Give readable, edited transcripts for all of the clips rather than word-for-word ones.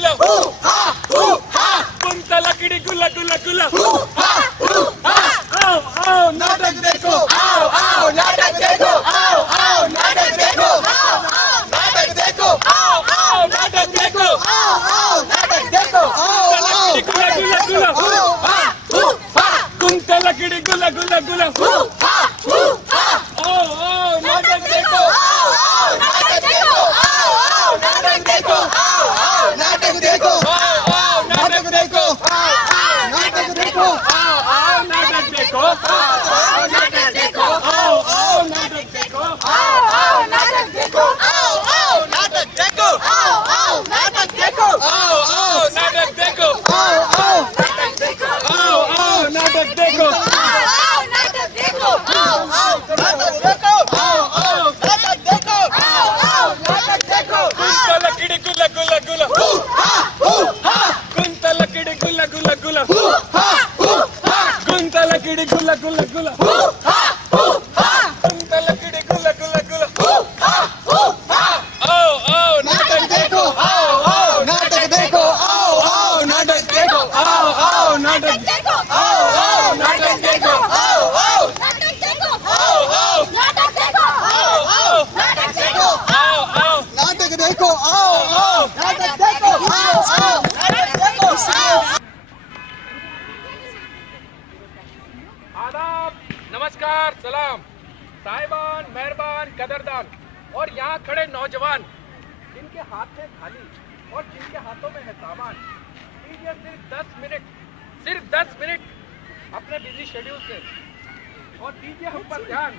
गुला कुंता लकड़ी गुला गुला गुला आओ नाटक देखो आओ नाटक देखो आओ नाटक देखो नाटक देखो आओ नाटक देखो नाटक देखो गुला गुला गुला कुंता लकड़ी गुला गुला गुला नाटक देखो नाटक देखो नाटक देखो नाटक देखो नाटक देखो नाटक देखो नाटक देखो नाटक देखो नाटक देखो नाटक देखो नाटक देखो नाटक देखो नाटक देखो नाटक देखो नाटक देखो नाटक देखो नाटक देखो नाटक देखो नाटक देखो कुंता लकड़ी गुला गुला गुला कुंता लकड़ी गुला गुला गुला कुंता लकड़ी गुला गुला गुला कुंता लकड़ी गुला गुला गुला नाटक देखो नाटक देखो नाटक देखो नाटक देखो नाटक देखो नाटक देखो नाटक देखो नाटक देखो नाटक देखो नाटक देखो नाटक देखो आदाब, नमस्कार, सलाम, साहिबान, मेहरबान, कदरदान और यहाँ खड़े नौजवान जिनके हाथ है थाली और जिनके हाथों में है सामान, लीजिए सिर्फ 10 मिनट अपने बिजी शेड्यूल से और दीजिए हम पर ध्यान,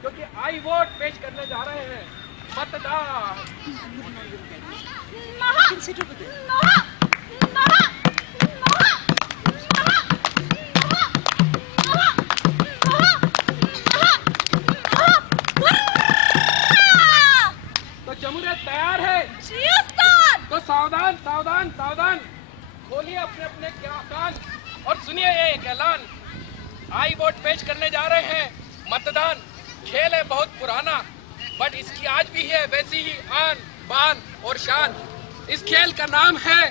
क्योंकि आई वोट पेश करने जा रहे हैं। मतदान तो जमहूरियत तैयार है तो सावधान सावधान सावधान, खोलिए अपने अपने कान और सुनिए एक ऐलान। आई वोट पेश करने जा रहे हैं। मतदान खेल है बहुत पुराना, बट इसकी आज भी है वैसी ही आन बान और शान। इस खेल का नाम है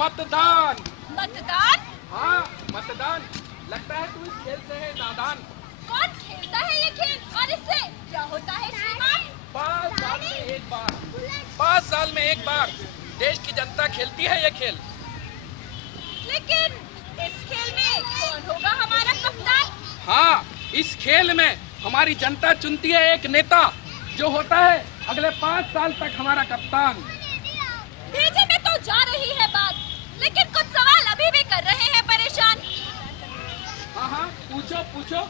मतदान। मतदान? हाँ, मतदान। लगता है तू इस खेल से है नादान। कौन खेलता है ये खेल और इससे क्या होता है श्रीमान? 5 साल में एक बार देश की जनता खेलती है ये खेल। लेकिन इस खेल में कौन होगा हमारा कप्तान? हाँ, इस खेल में हमारी जनता चुनती है एक नेता जो होता है अगले 5 साल तक हमारा कप्तान। भेजे में तो जा रही है बात, लेकिन कुछ सवाल अभी भी कर रहे हैं परेशान। हाँ, पूछो पूछो,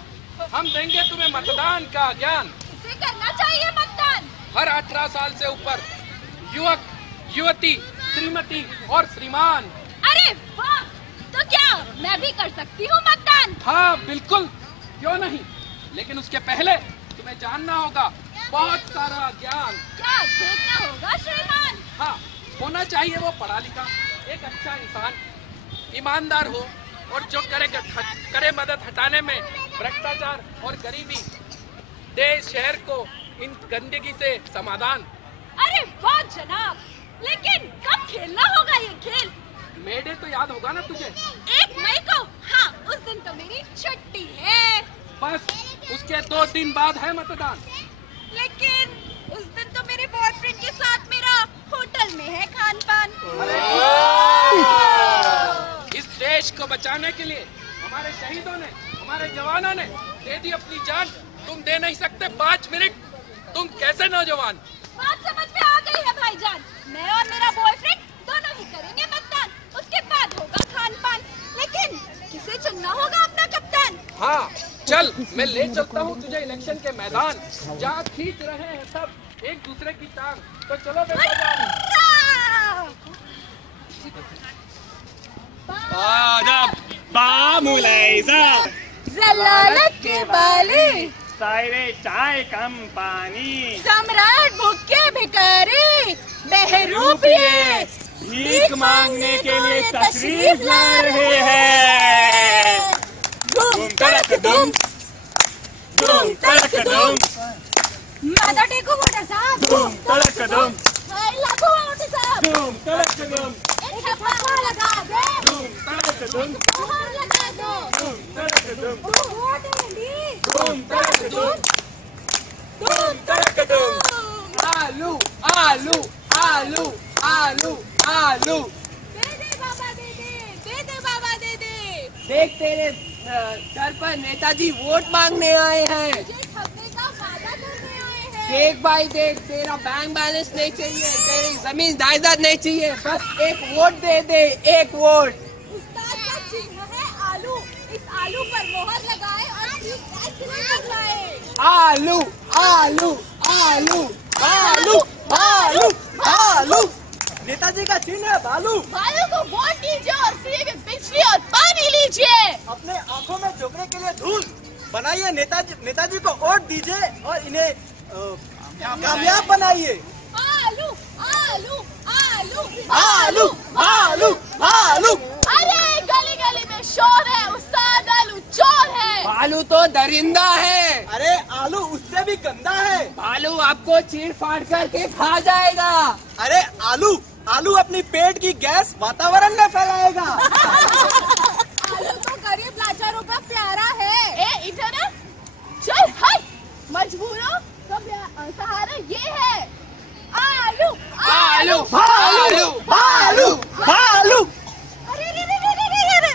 हम देंगे तुम्हें मतदान का ज्ञान। इसे करना चाहिए मतदान। हर 18 साल से ऊपर युवक, युवती, श्रीमती और श्रीमान। अरे वाह, तो क्या मैं भी कर सकती हूँ मतदान? हाँ बिल्कुल, क्यों नहीं, लेकिन उसके पहले तुम्हें जानना होगा बहुत सारा ज्ञान। क्या देखना होगा श्रीमान? हाँ, होना चाहिए वो पढ़ा लिखा, एक अच्छा इंसान, ईमानदार हो और जो करे मदद हटाने में भ्रष्टाचार और गरीबी, देश शहर को इन गंदगी से समाधान। अरे वाह जनाब, लेकिन कब खेलना होगा ये खेल? मेडे तो याद होगा ना तुझे? 1 मई को। हाँ, उस दिन तो मेरी छुट्टी है। बस उसके 2 दिन बाद है मतदान। लेकिन उस दिन तो मेरे बॉयफ्रेंड के साथ मेरा होटल में है खान पान। इस देश को बचाने के लिए हमारे शहीदों ने, हमारे जवानों ने दे दी अपनी जान। तुम दे नहीं सकते 5 मिनट? तुम कैसे नौजवान? बात समझ में आ गई है भाईजान। मैं और मेरा बॉयफ्रेंड दोनों ही करेंगे मतदान, उसके बाद होगा खान पान। लेकिन किसे चुनना होगा अपना कप्तान? हाँ, चल मैं ले चलता हूँ तुझे इलेक्शन के मैदान, जहाँ खींच रहे हैं सब एक दूसरे की टांग। तो चलो बेटा जान। जलालत के बाली, सायरे चाय कम पानी, सम्राट भूखे भिखारी, बहरूपिये भीख मांगने के लिए तशरीफ ला रहे हैं। धूम तड़क धूम, धूम तड़क धूम, माता टेको वोटर साहब, धूम तड़क धूम, लाखों वोटर साहब, धूम तड़क धूम, एक धूम मोहर लगा दो, धूम तड़क धूम वोट है धूम तड़क धूम धूम तड़क धूम। आलू आलू आलू आलू आलू। दे दे बाबा दे दे बाबा दे दे। देख तेरे सर पर नेताजी वोट मांगने आए हैं। मुझे ठगने का वादा करने आए हैं। देख भाई देख, तेरा बैंक बैलेंस नहीं चाहिए, तेरी जमीन जायदाद नहीं चाहिए, बस एक वोट दे दे, एक वोट। उस्ताद का चिन्ह है आलू, इस आलू पर मोहर लगाए और गैस सिलेंडर लाए। आलू आलू आलू आलू आलू आलू। नेताजी का चिन्ह है भालू। भालू को वोट दीजिए और फ्री में बिजली और पानी लीजिए। अपने आंखों में झोंकने के लिए धूल बनाइए, नेताजी को वोट दीजिए और इन्हें कामयाब बनाइए। आलू आलू आलू आलू आलू आलू। अरे गली गली में शोर है, उस्ताद आलू चोर है। भालू तो दरिंदा है। अरे आलू उससे भी गंदा है। भालू आपको चीर फाड़ करके खा जाएगा। अरे आलू अपनी पेट की गैस वातावरण में फैलाएगा। आलू तो गरीब लाचारों का प्यारा है। ए इधर आ। चल हट, मजबूरों का सहारा ये है। आलू आलू भालू भालू भालू। अरे रे रे रे रे रे रे,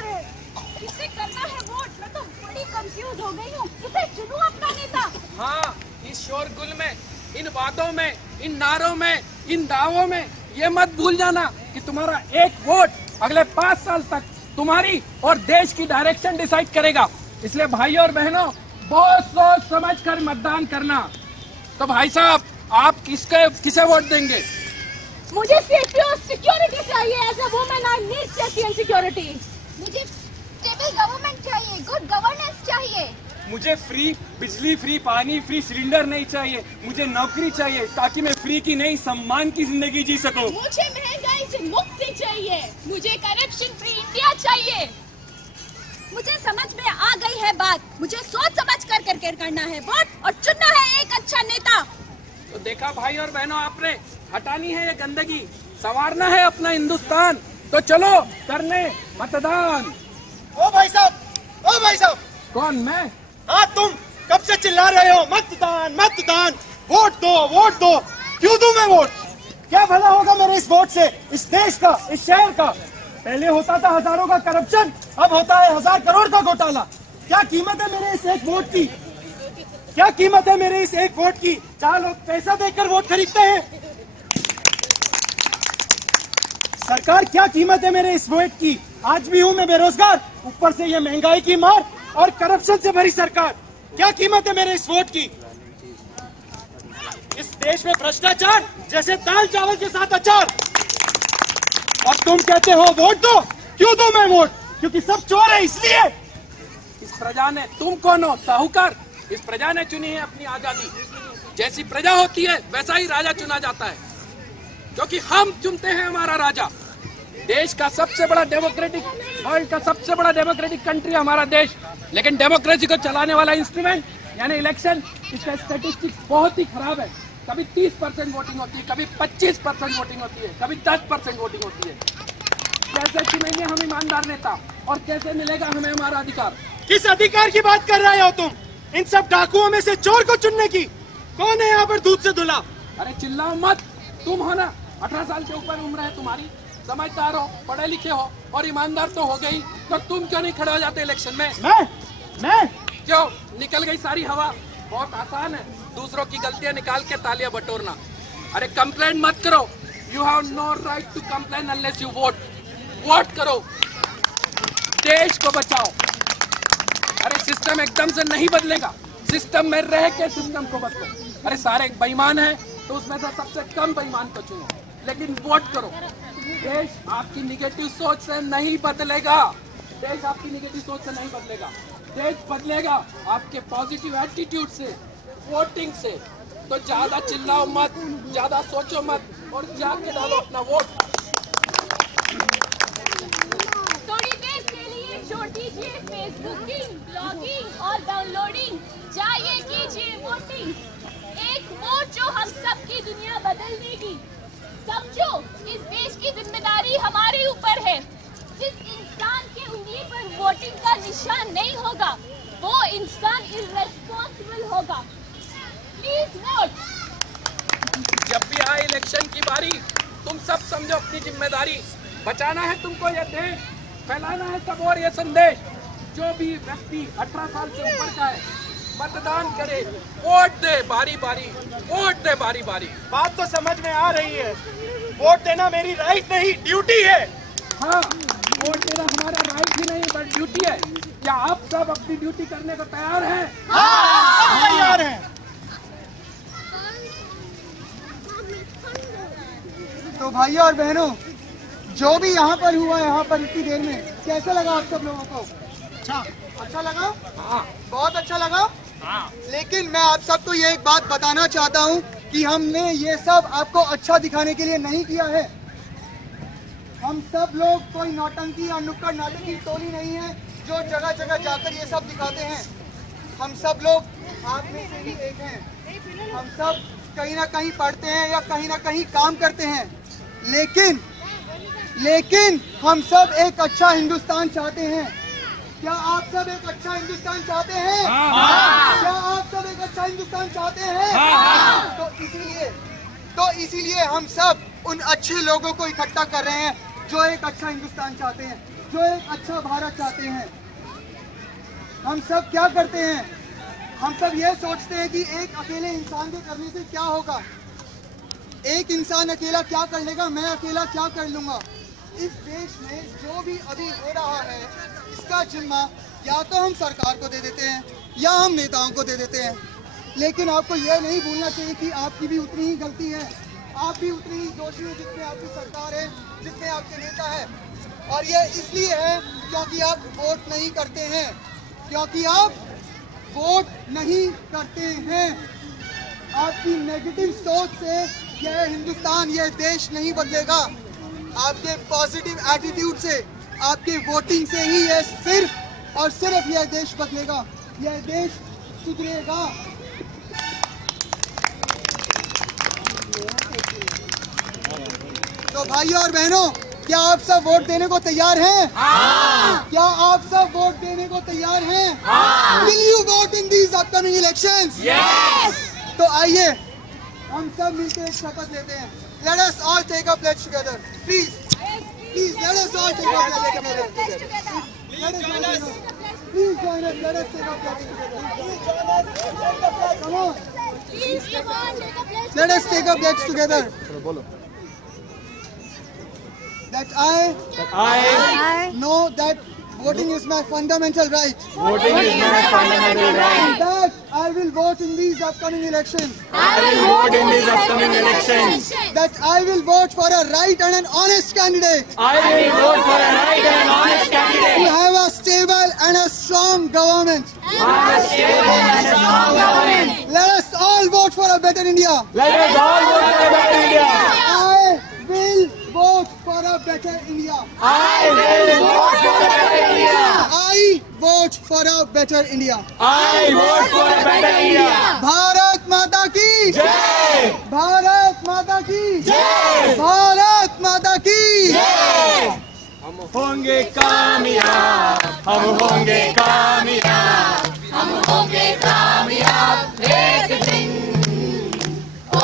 किसे करना है वोट? मैं तो बड़ी कंफ्यूज हो गई हूँ, किसे चुनूं अपना नेता? हाँ, इस शोरगुल में, इन बातों में, इन नारों में, इन दावों में ये मत भूल जाना कि तुम्हारा एक वोट अगले 5 साल तक तुम्हारी और देश की डायरेक्शन डिसाइड करेगा। इसलिए भाई और बहनों, बहुत सोच समझ कर मतदान करना। तो भाई साहब, आप किसे वोट देंगे? मुझे सेफ्टी और सिक्योरिटी चाहिए। As a woman I need safety and security. मुझे स्टेबल गवर्नमेंट चाहिए, गुड गवर्नेंस चाहिए। मुझे फ्री बिजली, फ्री पानी, फ्री सिलेंडर नहीं चाहिए। मुझे नौकरी चाहिए ताकि मैं फ्री की नहीं, सम्मान की जिंदगी जी सकूं। मुझे महंगाई से मुक्ति चाहिए। मुझे करप्शन फ्री इंडिया चाहिए। मुझे समझ में आ गई है बात। मुझे सोच समझ कर करना है वोट और चुनना है एक अच्छा नेता। तो देखा भाई और बहनों, आपने हटानी है ये गंदगी, संवारना है अपना हिंदुस्तान। तो चलो करने मतदान। ओ भाई साहब। कौन? मैं? हाँ तुम कब से चिल्ला रहे हो मतदान मतदान, वोट दो। क्यों दूं मैं वोट? क्या भला होगा मेरे इस वोट से, इस देश का, इस शहर का? पहले होता था हजारों का करप्शन, अब होता है 1000 करोड़ का घोटाला। क्या कीमत है मेरे इस एक वोट की? क्या कीमत है मेरे इस एक वोट की? 4 लोग पैसा देकर वोट खरीदते हैं। सरकार, क्या कीमत है मेरे इस वोट की? आज भी हूँ मैं बेरोजगार, ऊपर से ये महंगाई की मार और करप्शन से भरी सरकार। क्या कीमत है मेरे इस वोट की? इस देश में भ्रष्टाचार जैसे दाल चावल के साथ अचार। और तुम कहते हो वोट दो। क्यों दूं मैं वोट? क्योंकि सब चोर है इसलिए। इस प्रजा ने, तुम कौन हो? साहूकार। इस प्रजा ने चुनी है अपनी आजादी। जैसी प्रजा होती है वैसा ही राजा चुना जाता है, क्योंकि हम चुनते हैं हमारा राजा। देश का सबसे बड़ा डेमोक्रेटिक, वर्ल्ड का सबसे बड़ा डेमोक्रेटिक कंट्री हमारा देश, लेकिन डेमोक्रेसी को चलाने वाला इंस्ट्रूमेंट यानी इलेक्शन, इसका स्टैटिस्टिक्स बहुत ही खराब है। कभी 30% वोटिंग होती है, कभी 25% वोटिंग होती है, कभी 10% वोटिंग होती है। कैसे चुनेंगे हम ईमानदार नेता और कैसे मिलेगा हमें हमारा अधिकार? किस अधिकार की बात कर रहे हो तुम? इन सब डाकुओं में से चोर को चुनने की? कौन है यहाँ पर दूध से धुला? अरे चिल्लाओ मत, तुम हो ना, 18 साल के ऊपर उम्र है तुम्हारी, समझदार हो, पढ़े लिखे हो और ईमानदार तो हो गई, तो तुम क्यों नहीं खड़े हो जाते इलेक्शन में? मैं क्यों? निकल गई सारी हवा। बहुत आसान है दूसरों की गलतियां निकाल के तालियां बटोरना। अरे कंप्लेंट मत करो। You have no right to complain unless you vote. Vote करो, देश को बचाओ। अरे सिस्टम एकदम से नहीं बदलेगा, सिस्टम में रह के सिस्टम को बदलो। अरे सारे बेईमान हैं तो उसमें से सबसे कम बेईमान को चुनो, लेकिन वोट करो। देश आपकी निगेटिव सोच से नहीं बदलेगा। देश आपकी निगेटिव सोच से नहीं बदलेगा। देश बदलेगा आपके पॉजिटिव एटीट्यूड से, वोटिंग से। तो ज्यादा चिल्लाओ मत, ज्यादा सोचो मत और जाके डालो अपना वोट। थोड़ी देर के लिए छोड़ दीजिए फेसबुकिंग, ब्लॉगिंग और डाउनलोडिंग। जाइए कीजिए वोटिंग। एक वोट जो हम सबकी दुनिया बदल देगी। समझो, इस देश की जिम्मेदारी हमारे ऊपर है। जिस इंसान के उंगली पर वोटिंग का निशान नहीं होगा वो इंसान इर्रेस्पॉन्सिबल होगा। Please vote. जब भी आए इलेक्शन की बारी, तुम सब समझो अपनी जिम्मेदारी। बचाना है तुमको यह देश, फैलाना है सब और ये संदेश। जो भी व्यक्ति 18 साल से ऊपर का है मतदान करे, वोट दे बारी बारी, वोट दे बारी बारी। बात तो समझ में आ रही है, वोट देना मेरी राइट नहीं ड्यूटी है। हाँ, वोट देना हमारा राइट ही नहीं बट ड्यूटी है। क्या आप सब अपनी ड्यूटी करने को तैयार हैं? हाँ, तैयार हैं। तो भाइयों और बहनों, जो भी यहाँ पर हुआ यहाँ पर इतनी देर में, कैसा लगा आप सब लोगों को? अच्छा लगा? हाँ। बहुत अच्छा लगा? हाँ। लेकिन मैं आप सबको ये एक बात बताना चाहता हूँ कि हमने ये सब आपको अच्छा दिखाने के लिए नहीं किया है। हम सब लोग कोई नौटंकी या नुक्कड़ नाटक की टोली नहीं है जो जगह जगह जाकर ये सब दिखाते हैं। हम सब लोग आप में से ही एक हैं। हम सब कहीं ना कहीं पढ़ते हैं या कहीं ना कहीं काम करते हैं, लेकिन हम सब एक अच्छा हिंदुस्तान चाहते हैं। क्या आप सब एक अच्छा हिंदुस्तान चाहते हैं? क्या आप सब एक अच्छा हिंदुस्तान चाहते हैं? तो इसीलिए हम सब उन अच्छे लोगों को इकट्ठा कर रहे हैं जो एक अच्छा हिंदुस्तान चाहते हैं, जो एक अच्छा भारत चाहते हैं। हम सब क्या करते हैं? हम सब ये सोचते हैं कि एक अकेले इंसान के करने से क्या होगा। एक इंसान अकेला क्या कर लेगा, मैं अकेला क्या कर लूंगा। इस देश में जो भी अभी हो रहा है इसका जिम्मा या तो हम सरकार को दे देते हैं या हम नेताओं को दे देते हैं। लेकिन आपको यह नहीं भूलना चाहिए कि आपकी भी उतनी ही गलती है, आप भी उतनी ही दोषी हैं जितने आपकी सरकार है, जितने आपके नेता है। और ये इसलिए है क्योंकि आप वोट नहीं करते हैं, क्योंकि आप वोट नहीं करते हैं। आपकी नेगेटिव सोच से यह हिंदुस्तान, यह देश नहीं बदलेगा। आपके पॉजिटिव एटीट्यूड से, आपके वोटिंग से ही यह सिर्फ और सिर्फ यह देश बदलेगा, यह देश सुधरेगा। तो भाइयों और बहनों, क्या आप सब वोट देने को तैयार हैं? हाँ। क्या आप सब वोट देने को तैयार हैं? हाँ। Will you vote in these upcoming elections? Yes. तो आइए हम सब मिलकर एक शपथ लेते हैं। Let us all take a pledge together. Please, let us all take a pledge together. Please join us. Please join us. Let us take a pledge together. Come on. Please come on, take a pledge. Let us take a pledge together. That I know that voting is my fundamental right. Voting is my fundamental right. And that I will vote in these upcoming elections. I will vote in these upcoming elections. That I will vote for a right and an honest candidate. I will vote for a right and honest To candidate. have a stable and a strong government. Let us all vote for a better India. Let us all vote for a better India. I will vote for a better India. I will vote for a better India. I vote for a better India. I vote for a better India. Bharat माता की जय. भारत माता की जय. भारत माता की जय. हम होंगे कामयाब, हम होंगे कामयाब, हम होंगे कामयाब एक दिन। ओ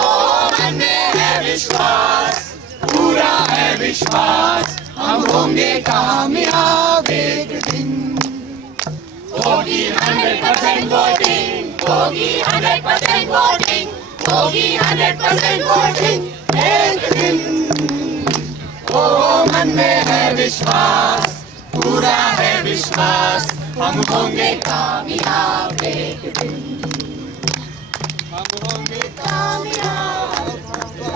मन में है विश्वास, पूरा है विश्वास, हम होंगे कामयाब एक दिन। होगी 100% वोटिंग, होगी 100% वोटिंग, होगी 100% वोटिंग एक दिन। ओ मन में है विश्वास, पूरा है विश्वास, हम होंगे कामयाब एक दिन। हम होंगे कामयाब